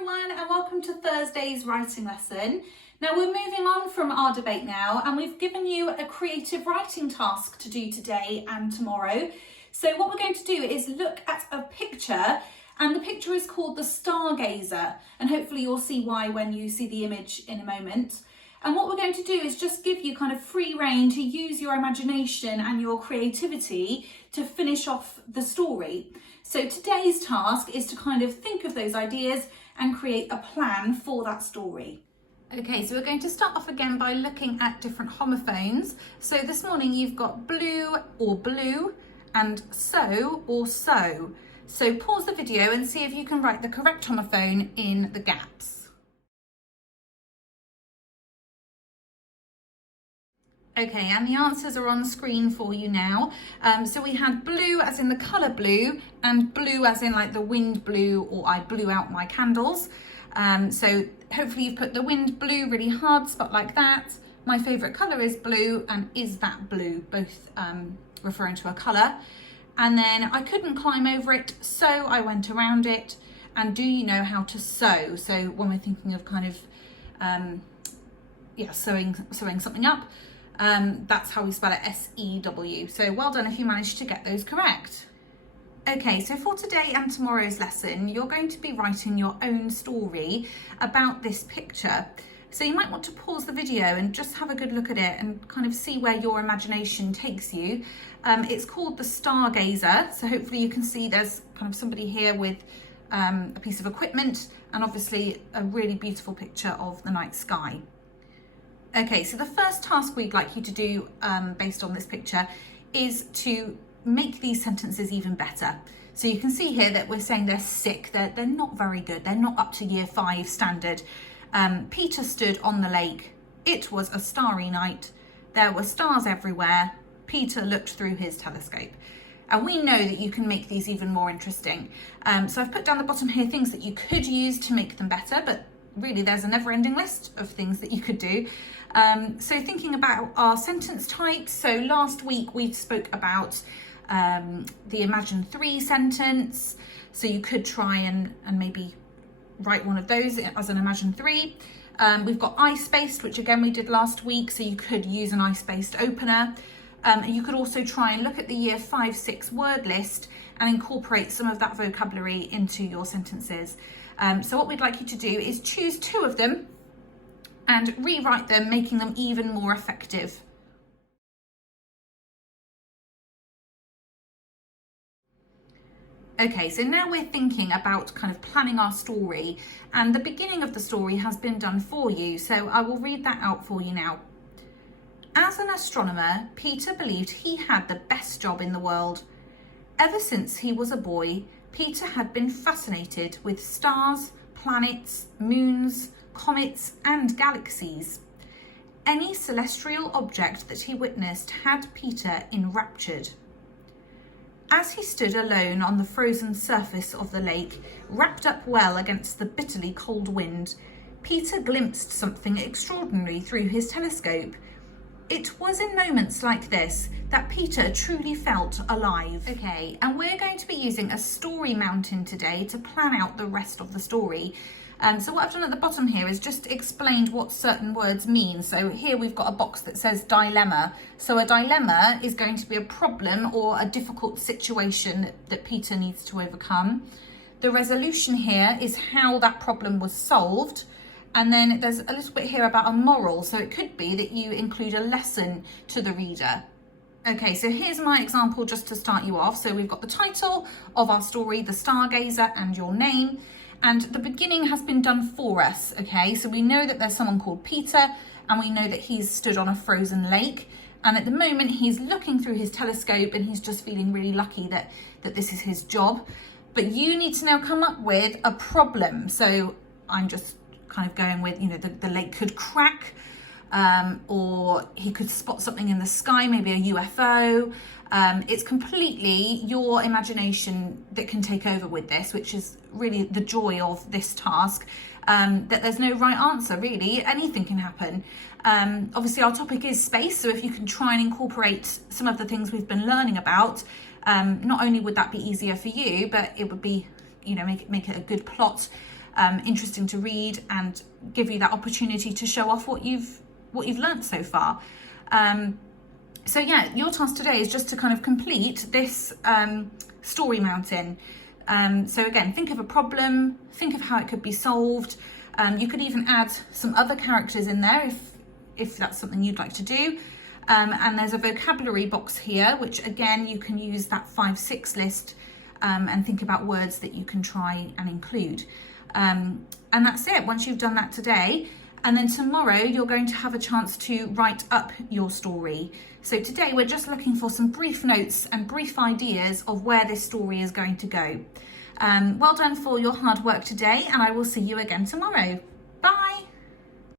everyone, and welcome to Thursday's writing lesson. Now we're moving on from our debate now, and we've given you a creative writing task to do today and tomorrow. So what we're going to do is look at a picture, and the picture is called the Stargazer, and hopefully you'll see why when you see the image in a moment. And what we're going to do is just give you kind of free rein to use your imagination and your creativity to finish off the story. So today's task is to kind of think of those ideas and create a plan for that story. Okay, so we're going to start off again by looking at different homophones. So this morning you've got blue or blue and so or so. So pause the video and see if you can write the correct homophone in the gaps. Okay, and the answers are on screen for you now. So we had blue as in the colour blue and blue as in like the wind blew or I blew out my candles. So hopefully you've put the wind blew really hard, spot like that. My favourite colour is blue and is that blue, both referring to a colour. And then I couldn't climb over it, so I went around it. And do you know how to sew? So when we're thinking of kind of, sewing something up, that's how we spell it, S-E-W. So well done if you managed to get those correct. Okay, so for today and tomorrow's lesson, you're going to be writing your own story about this picture. So you might want to pause the video and just have a good look at it and kind of see where your imagination takes you. It's called the Stargazer, so hopefully you can see there's kind of somebody here with a piece of equipment and obviously a really beautiful picture of the night sky. Okay, so the first task we'd like you to do based on this picture is to make these sentences even better. So you can see here that we're saying they're sick, they're not very good, they're not up to year 5 standard. Peter stood on the lake, it was a starry night, there were stars everywhere, Peter looked through his telescope. And we know that you can make these even more interesting. So I've put down the bottom here things that you could use to make them better, but really there's a never-ending list of things that you could do. So thinking about our sentence types, so last week we spoke about the Imagine 3 sentence, so you could try and maybe write one of those as an Imagine 3. We've got I-spaced, which again we did last week, so you could use an I-spaced opener. You could also try and look at the year 5-6 word list and incorporate some of that vocabulary into your sentences. So what we'd like you to do is choose 2 of them and rewrite them, making them even more effective. Okay, so now we're thinking about kind of planning our story, and the beginning of the story has been done for you, so I will read that out for you now. As an astronomer, Peter believed he had the best job in the world. Ever since he was a boy, Peter had been fascinated with stars, planets, moons, comets, and galaxies. Any celestial object that he witnessed had Peter enraptured. As he stood alone on the frozen surface of the lake, wrapped up well against the bitterly cold wind, Peter glimpsed something extraordinary through his telescope. It was in moments like this that Peter truly felt alive. Okay, and we're going to be using a story mountain today to plan out the rest of the story. So what I've done at the bottom here is just explained what certain words mean. So here we've got a box that says dilemma. So a dilemma is going to be a problem or a difficult situation that Peter needs to overcome. The resolution here is how that problem was solved. And then there's a little bit here about a moral. So it could be that you include a lesson to the reader. Okay, so here's my example just to start you off. So we've got the title of our story, The Stargazer, and your name. And the beginning has been done for us, okay? So we know that there's someone called Peter, and we know that he's stood on a frozen lake. And at the moment, he's looking through his telescope and he's just feeling really lucky that this is his job. But you need to now come up with a problem. So I'm just kind of going with, the lake could crack, or he could spot something in the sky, maybe a UFO. It's completely your imagination that can take over with this, which is really the joy of this task, that there's no right answer, really. Anything can happen. Obviously, our topic is space, so if you can try and incorporate some of the things we've been learning about, not only would that be easier for you, but it would be, make it a good plot interesting to read and give you that opportunity to show off what you've learnt so far. So yeah, your task today is just to kind of complete this story mountain. So again, think of a problem, think of how it could be solved. You could even add some other characters in there if that's something you'd like to do. And there's a vocabulary box here, which again, you can use that 5-6 list and think about words that you can try and include. And that's it. Once you've done that today, and then tomorrow you're going to have a chance to write up your story. So today we're just looking for some brief notes and brief ideas of where this story is going to go. Well done for your hard work today, and I will see you again tomorrow. Bye.